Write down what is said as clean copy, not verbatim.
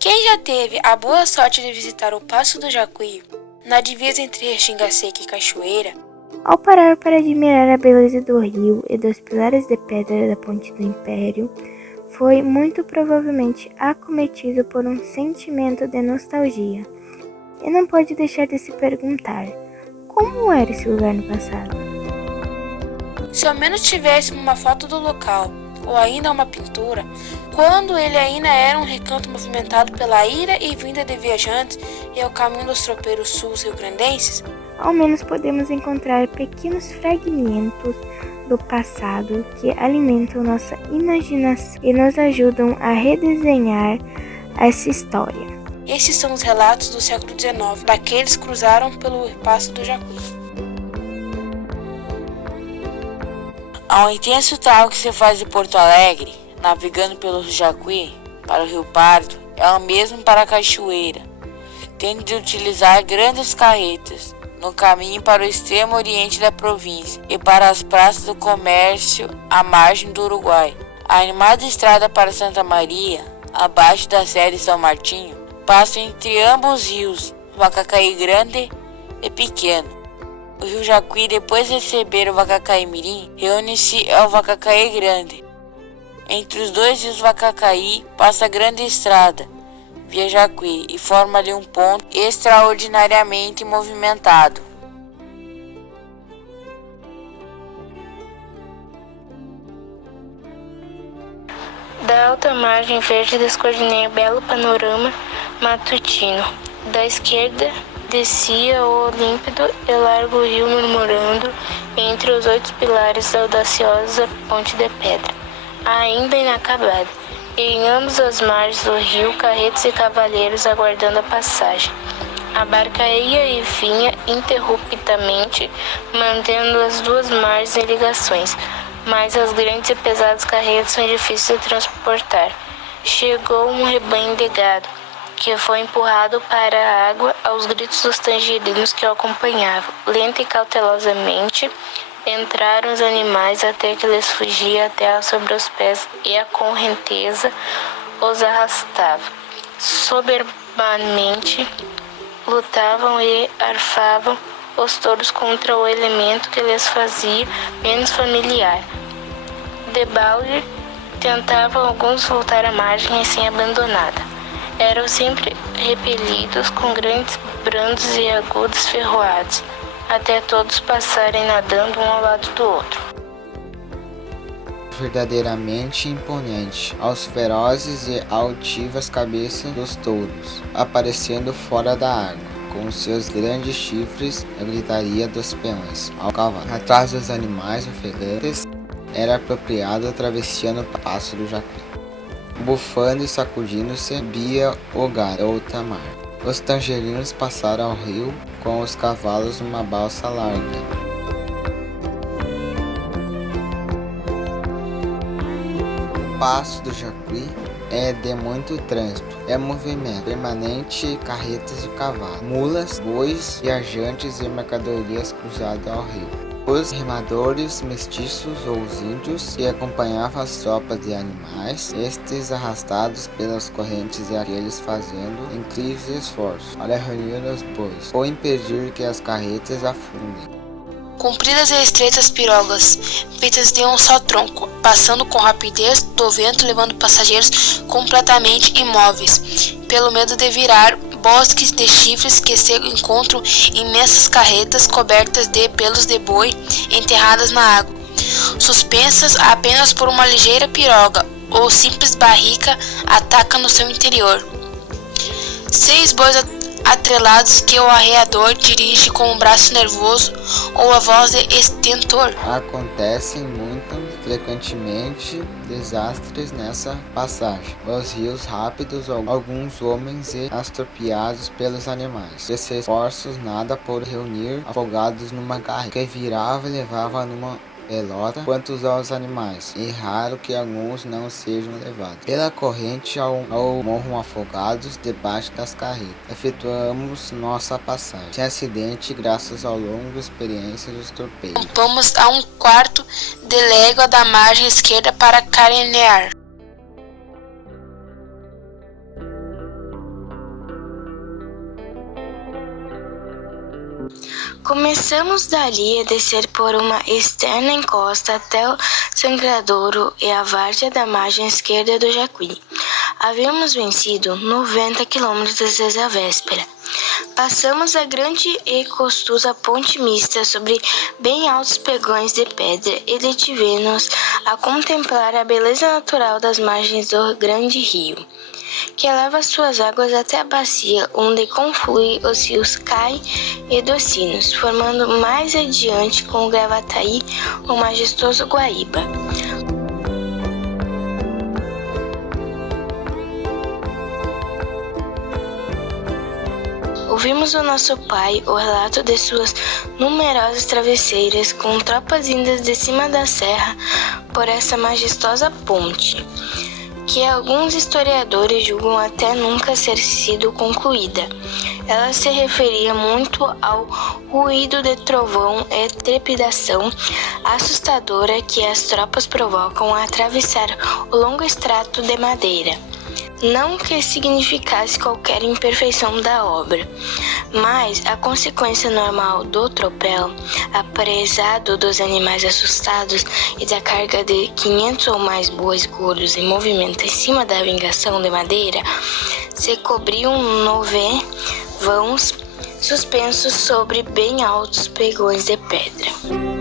Quem já teve a boa sorte de visitar o Passo do Jacuí, na divisa entre Restinga Seca e Cachoeira, ao parar para admirar a beleza do rio e dos pilares de pedra da Ponte do Império, foi muito provavelmente acometido por um sentimento de nostalgia e não pode deixar de se perguntar como era esse lugar no passado. Se ao menos tivéssemos uma foto do local, ou ainda uma pintura, quando ele ainda era um recanto movimentado pela ida e vinda de viajantes e ao caminho dos tropeiros sul-rio-grandenses, ao menos podemos encontrar pequenos fragmentos do passado que alimentam nossa imaginação e nos ajudam a redesenhar essa história. Esses são os relatos do século XIX, daqueles que cruzaram pelo Passo do Jacuí. Ao intenso trago que se faz de Porto Alegre, navegando pelo Jacuí para o Rio Pardo, é o mesmo para a Cachoeira, tendo de utilizar grandes carretas no caminho para o extremo oriente da província e para as praças do comércio à margem do Uruguai. A animada estrada para Santa Maria, abaixo da Serra de São Martinho, passa entre ambos os rios, Vacacaí Grande e Pequeno. O rio Jacuí, depois de receber o Vacacaí Mirim, reúne-se ao Vacacaí Grande. Entre os dois rios Vacacaí passa a grande estrada, via Jacuí, e forma ali um ponto extraordinariamente movimentado. Da alta margem verde descortinei o belo panorama matutino. Da esquerda descia o límpido e largo rio murmurando entre os 8 pilares da audaciosa ponte de pedra, ainda inacabada, e em ambas as margens do rio carretas e cavaleiros aguardando a passagem. A barca ia e vinha interruptamente, mantendo as duas margens em ligações, mas as grandes e pesadas carretas são difíceis de transportar. Chegou um rebanho de gado, que foi empurrado para a água aos gritos dos tangerinos que o acompanhavam. Lenta e cautelosamente entraram os animais até que lhes fugia a terra sobre os pés e a correnteza os arrastava. Soberbamente lutavam e arfavam os touros contra o elemento que lhes fazia menos familiar. Debalde tentavam alguns voltar à margem assim abandonada. Eram sempre repelidos com grandes brandos e agudos ferroados, até todos passarem nadando um ao lado do outro. Verdadeiramente imponente, aos ferozes e altivas cabeças dos touros, aparecendo fora da água, com seus grandes chifres, a gritaria dos peões ao cavalo. Atrás dos animais ofegantes, era apropriado a travessia no Passo do Jacuí. Bufando e sacudindo-se, via o gado, outra mar. Os tangerinos passaram ao rio com os cavalos numa balsa larga. O Passo do Jacuí é de muito trânsito, é movimento permanente, carretas de cavalo, mulas, bois, viajantes e mercadorias cruzadas ao rio. Os remadores mestiços ou os índios que acompanhavam as tropas de animais, estes arrastados pelas correntes e aqueles fazendo incríveis esforços para reunir os bois ou impedir que as carretas afundem. Compridas e estreitas pirogas, feitas de um só tronco, passando com rapidez do vento, levando passageiros completamente imóveis, pelo medo de virar bosques de chifres que se encontram imensas carretas cobertas de pelos de boi enterradas na água, suspensas apenas por uma ligeira piroga ou simples barrica ataca no seu interior. 6 bois atrelados que o arreador dirige com o braço nervoso ou a voz de estentor. Acontecem muito frequentemente desastres nessa passagem. Os rios rápidos, alguns homens estropiados pelos animais. Esses esforços nada por reunir afogados numa carreta que virava e levava numa pelota quanto aos animais, e raro que alguns não sejam levados pela corrente ao morro afogados debaixo das carretas. Efetuamos nossa passagem sem acidente graças ao longo experiência dos torpeiros. Vamos a 1/4 de légua da margem esquerda para Carenear. Começamos dali a descer por uma externa encosta até o Sangradouro e a várzea da margem esquerda do Jacuí. Havíamos vencido 90 quilômetros desde a véspera. Passamos a grande e custosa ponte mista sobre bem altos pegões de pedra e detivemos a contemplar a beleza natural das margens do grande rio, que leva suas águas até a bacia onde confluem os rios Cai e Docinos, formando mais adiante com o Gravataí o majestoso Guaíba. Ouvimos do nosso pai o relato de suas numerosas travesseiras com tropas vindas de cima da serra por essa majestosa ponte, que alguns historiadores julgam até nunca ter sido concluída. Ela se referia muito ao ruído de trovão e trepidação assustadora que as tropas provocam ao atravessar o longo estrato de madeira. Não que significasse qualquer imperfeição da obra, mas a consequência normal do tropel, apresado dos animais assustados e da carga de 500 ou mais bois gordos em movimento em cima da vingação de madeira, se cobriam 9 vãos suspensos sobre bem altos pegões de pedra.